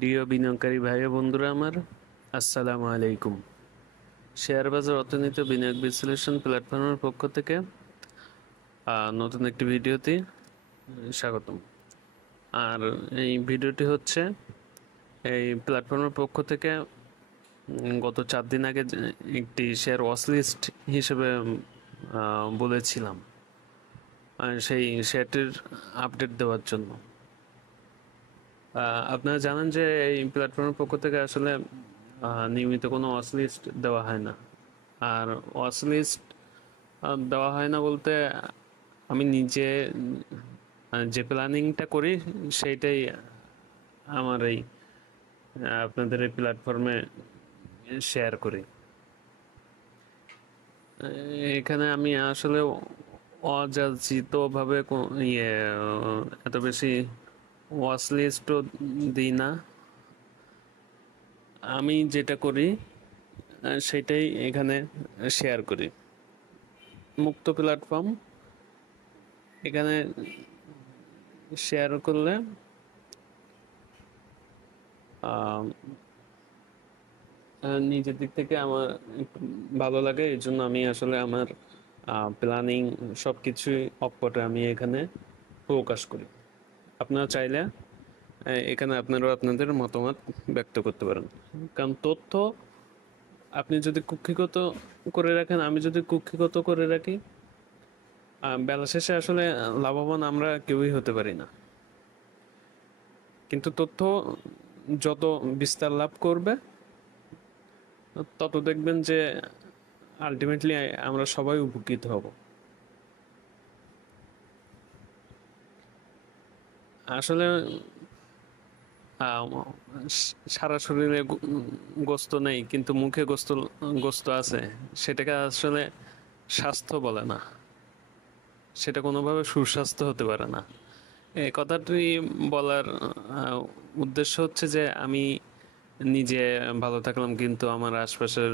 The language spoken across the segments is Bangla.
প্রিয় বিনিয়োগকারী ভাই ও বন্ধুরা আমার, আসসালামু আলাইকুম। শেয়ার বাজার অর্থনীতি ও বিনিয়োগ বিশ্লেষণ প্ল্যাটফর্মের পক্ষ থেকে নতুন একটি ভিডিওতে স্বাগতম। আর এই ভিডিওটি হচ্ছে এই প্ল্যাটফর্মের পক্ষ থেকে গত 4 দিন আগে একটি শেয়ার ওয়াচ লিস্ট হিসেবে বলেছিলাম সেই শেয়ারটির আপডেট দেওয়ার জন্য। আপনারা জানেন যে এই প্ল্যাটফর্মের পক্ষ থেকে আসলে নিয়মিত কোনো ওয়াচ লিস্ট দেওয়া হয় না। আর ওয়াচ লিস্ট দেওয়া হয় না বলতে আমি নিজে যে প্ল্যানিংটা করি সেইটাই আমার এই আপনাদের এই প্ল্যাটফর্মে শেয়ার করি। এখানে আমি আসলে অযাচিতভাবে এত বেশি ওয়াচ লিস্টও দিই না। আমি যেটা করি সেটাই এখানে শেয়ার করি। মুক্ত প্ল্যাটফর্ম, এখানে শেয়ার করলে নিজের দিক থেকে আমার একটু ভালো লাগে। এই জন্য আমি আসলে আমার প্ল্যানিং সব কিছুই অকপটে আমি এখানে প্রকাশ করি। আপনারা চাইলে এখানে আপনারাও আপনাদের মতামত ব্যক্ত করতে পারেন। কারণ তথ্য আপনি যদি কুক্ষিগত করে রাখেন, আমি যদি কুক্ষিগত করে রাখি, বেলা শেষে আসলে লাভবান আমরা কেউই হতে পারি না। কিন্তু তথ্য যত বিস্তার লাভ করবে তত দেখবেন যে আলটিমেটলি আমরা সবাই উপকৃত হব। আসলে সারা শরীরে গোস্ত নেই কিন্তু মুখে গোস্ত আছে, সেটাকে আসলে স্বাস্থ্য বলে না, সেটা কোনোভাবে সুস্বাস্থ্য হতে পারে না। এই কথাটি বলার উদ্দেশ্য হচ্ছে যে আমি নিজে ভালো থাকলাম কিন্তু আমার আশপাশের,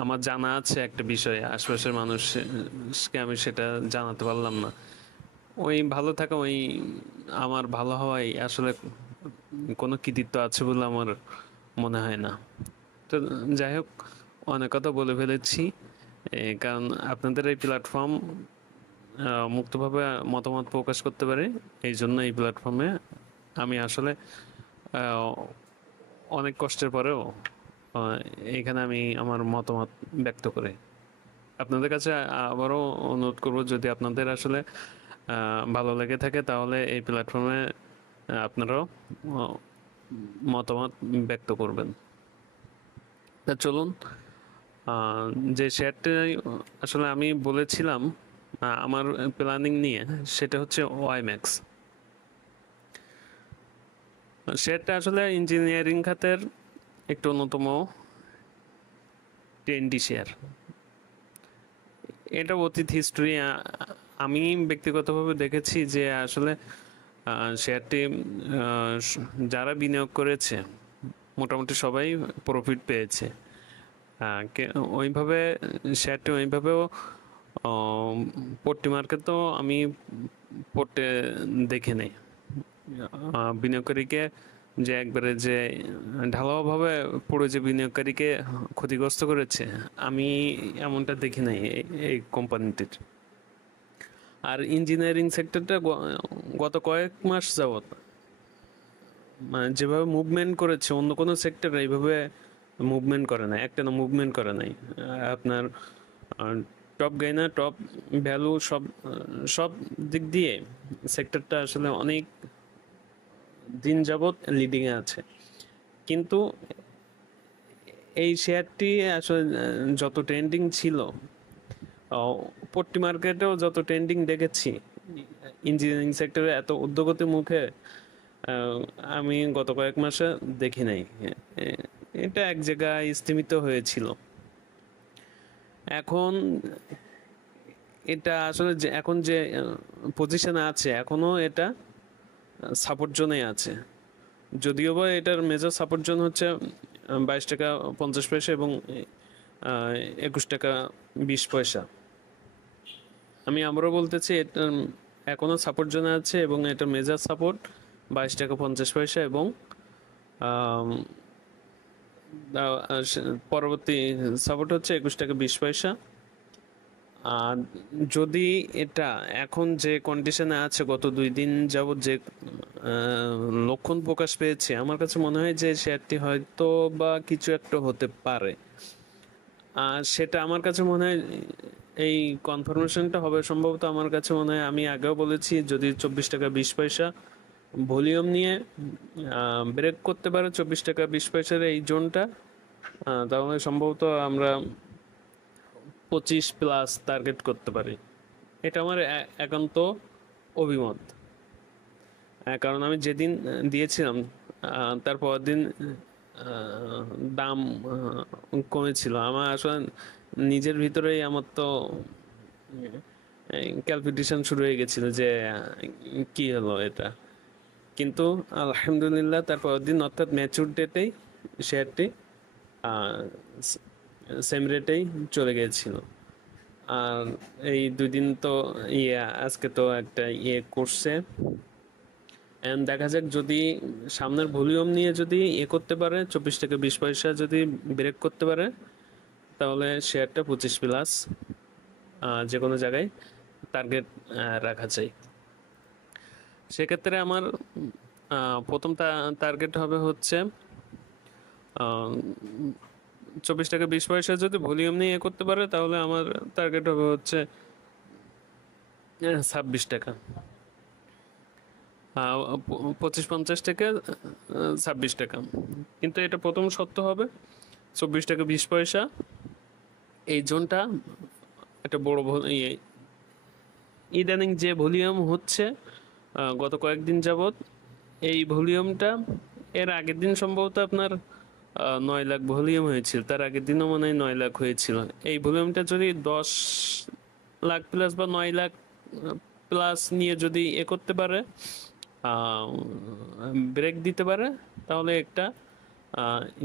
আমার জানা আছে একটা বিষয়, আশপাশের মানুষকে আমি সেটা জানাতে পারলাম না। ওই ভালো থাকা, ওই আমার ভালো হওয়াই আসলে কোনো কৃতিত্ব আছে বলে আমার মনে হয় না। তো যাই হোক, অনেক কথা বলে ফেলেছি। কারণ আপনাদের এই প্ল্যাটফর্ম মুক্তভাবে মতামত প্রকাশ করতে পারে, এই জন্য এই প্ল্যাটফর্মে আমি আসলে অনেক কষ্টের পরেও এইখানে আমি আমার মতামত ব্যক্ত করি। আপনাদের কাছে আবারও অনুরোধ করব, যদি আপনাদের আসলে ভালো লেগে থাকে তাহলে এই প্ল্যাটফর্মে আপনারাও মতামত ব্যক্ত করবেন। তা চলুন, যে শেয়ারটি আসলে আমি বলেছিলাম আমার প্ল্যানিং নিয়ে, সেটা হচ্ছে ওয়াইম্যাক্স। শেয়ারটা আসলে ইঞ্জিনিয়ারিং খাতের একটু অন্যতম ট্রেন্ডি শেয়ার। এটা অতীত হিস্ট্রি আমি ব্যক্তিগতভাবে দেখেছি যে আসলে শেয়ারটি যারা বিনিয়োগ করেছে মোটামুটি সবাই প্রফিট পেয়েছে। ওইভাবে শেয়ারটি ওইভাবেও পট্টি মার্কেটও আমি পড়তে দেখি নাই। বিনিয়োগকারীকে যে একবারে যে ঢালাওভাবে পড়ে যে বিনিয়োগকারীকে ক্ষতিগ্রস্ত করেছে, আমি এমনটা দেখি নাই এই কোম্পানিটির। আর ইঞ্জিনিয়ারিং সেক্টরটা গত কয়েক মাস যাবৎ মানে যেভাবে মুভমেন্ট করেছে, অন্য কোনো সেক্টর এইভাবে মুভমেন্ট করে নাই, একটানা মুভমেন্ট করে নাই। আপনার টপ গেইনার, টপ ভ্যালু, সব সব দিক দিয়ে সেক্টরটা আসলে অনেক দিন যাবৎ লিডিংয়ে আছে। কিন্তু এই শেয়ারটি আসলে যত ট্রেন্ডিং ছিল, পট্টি মার্কেটেও যত ট্রেন্ডিং দেখেছি, ইঞ্জিনিয়ারিং সেক্টরে এত উদ্যোগতির মুখে আমি গত কয়েক মাসে দেখি নাই। এটা এক জায়গায় স্থিমিত হয়েছিল। এখন এটা আসলে যে এখন যে পজিশনে আছে, এখনও এটা সাপোর্ট জোনে আছে। যদিও বা এটার মেজর সাপোর্ট জোন হচ্ছে 22 টাকা 50 পয়সা এবং 21 টাকা 20 পয়সা। আমি আবারও বলতেছি, এটা এখনও সাপোর্ট জোনে আছে এবং এটার মেজর সাপোর্ট 22 টাকা 50 পয়সা এবং আম, পরবর্তী সাপোর্ট হচ্ছে 21 টাকা 20 পয়সা। আর যদি এটা এখন যে কন্ডিশনে আছে, গত 2 দিন যাবত যে লক্ষণ প্রকাশ পেয়েছে, আমার কাছে মনে হয় যে শেয়ারটি হয়তো বা কিছু একটা হতে পারে। আর সেটা আমার কাছে মনে হয়, এই কনফার্মেশনটা হবে সম্ভবত আমার কাছে মনে হয়, আমি আগেও বলেছি, যদি 24 টাকা 20 পয়সা ভলিউম নিয়ে ব্রেক করতে পারে 24 টাকা 20 পয়সার এই জোনটা, তাহলে সম্ভবত আমরা 25+ টার্গেট করতে পারি। এটা আমার একান্ত অভিমত। কারণ আমি যেদিন দিয়েছিলাম, তার পরের দিন দাম কমেছিল। আমার আসলে নিজের ভিতরেই আমার তো ক্যালকুলেশন শুরু হয়ে গেছিল যে কি হলো এটা। কিন্তু আলহামদুলিল্লাহ তার পরের দিন অর্থাৎ ম্যাচুর ডেটেই শেয়ারটি সেম রেটেই চলে গিয়েছিল। আর এই 2 দিন তো আজকে তো একটা করছে। এন্ড দেখা যাক, যদি সামনের ভলিউম নিয়ে যদি করতে পারে 24 টাকা 20 পয়সা যদি ব্রেক করতে পারে, তাহলে শেয়ারটা 25+ যে কোনো জায়গায় টার্গেট রাখা যায়। সেক্ষেত্রে আমার প্রথম টার্গেট হবে হচ্ছে 24 টাকা 20 পয়সা যদি ভলিউম নিয়ে করতে পারে, তাহলে আমার টার্গেট হবে হচ্ছে 26 টাকা, 25-50 টাকা, 26 টাকা। কিন্তু এটা প্রথম শর্ত হবে 24 টাকা 20 পয়সা এই জোনটা একটা বড় ইদানিং যে ভলিউম হচ্ছে গত কয়েকদিন যাবৎ, এই ভলিউমটা এর আগের দিন সম্ভবত আপনার 9 লাখ ভলিউম হয়েছিল, তার আগের দিনও মনে হয় 9 লাখ হয়েছিল। এই ভলিউমটা যদি 10 লাখ প্লাস বা 9 লাখ প্লাস নিয়ে যদি করতে পারে, ব্রেক দিতে পারে, তাহলে একটা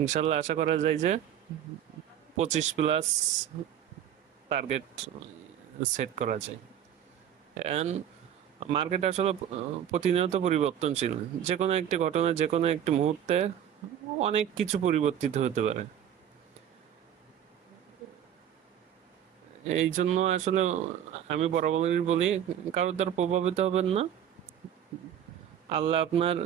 ইনশাল্লাহ আশা করা যায় যে 25+ টার্গেট সেট করা যায়। অ্যান্ড মার্কেট আসলে প্রতিনিয়ত পরিবর্তনশীল। যে কোনো একটি ঘটনা, যে কোনো একটি মুহূর্তে অনেক কিছু পরিবর্তিত হতে পারে। এই জন্য আসলে আমি বরাবরই বলি, কারোর দ্বারা প্রভাবিত হবেন না। আল্লাহ আপনার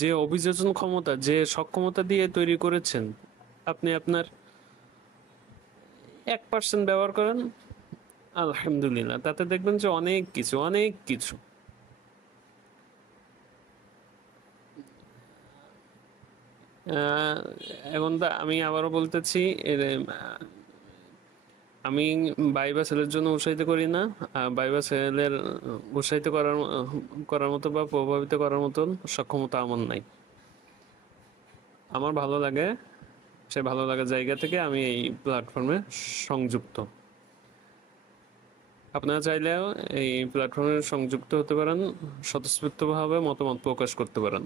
যে অভিযোজন ক্ষমতা, যে সক্ষমতা দিয়ে তৈরি করেছেন, আপনি আপনার 1% ব্যবহার করেন, আলহামদুলিল্লাহ, তাতে দেখবেন যে অনেক কিছু অনেক কিছু। এখন আমি আবারও বলতেছি, আমি বাই বা সেলের জন্য উৎসাহিত করি না। বাই বা সেলের উৎসাহিত করার মতো বা প্রভাবিত করার মতন সক্ষমতা আমার নাই। আমার ভালো লাগে, সে ভালো লাগার জায়গা থেকে আমি এই প্ল্যাটফর্মে সংযুক্ত। আপনারা চাইলেও এই প্ল্যাটফর্মে সংযুক্ত হতে পারেন, স্বতঃস্ফূর্তভাবে মতামত প্রকাশ করতে পারেন।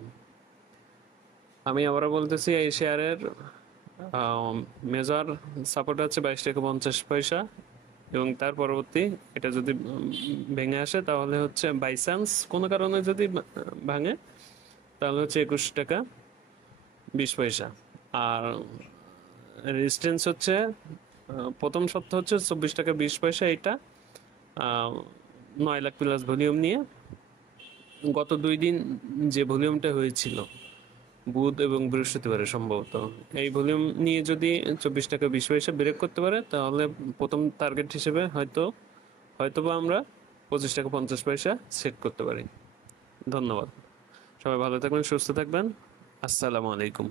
আমি আবারও বলতেছি, এই শেয়ারের মেজর সাপোর্ট আছে 22 টাকা 50 পয়সা, এবং তার পরবর্তী এটা যদি ভেঙে আসে, তাহলে হচ্ছে বাই চান্স কোনো কারণে যদি ভাঙে, তাহলে হচ্ছে 21 টাকা 20 পয়সা। আর রেজিস্ট্যান্স হচ্ছে প্রথম সপ্তাহ হচ্ছে 24 টাকা 20 পয়সা। এটা 9 লাখ প্লাস ভলিউম নিয়ে গত 2 দিন যে ভলিউমটা হয়েছিল বুধ এবং বৃহস্পতিবারে সম্ভবত, এই ভলিউম নিয়ে যদি 24 টাকা 20 পয়সা ব্রেক করতে পারে, তাহলে প্রথম টার্গেট হিসেবে হয়তোবা আমরা 25 টাকা 50 পয়সা সেট করতে পারি। ধন্যবাদ। সবাই ভালো থাকবেন, সুস্থ থাকবেন। আসসালামু আলাইকুম।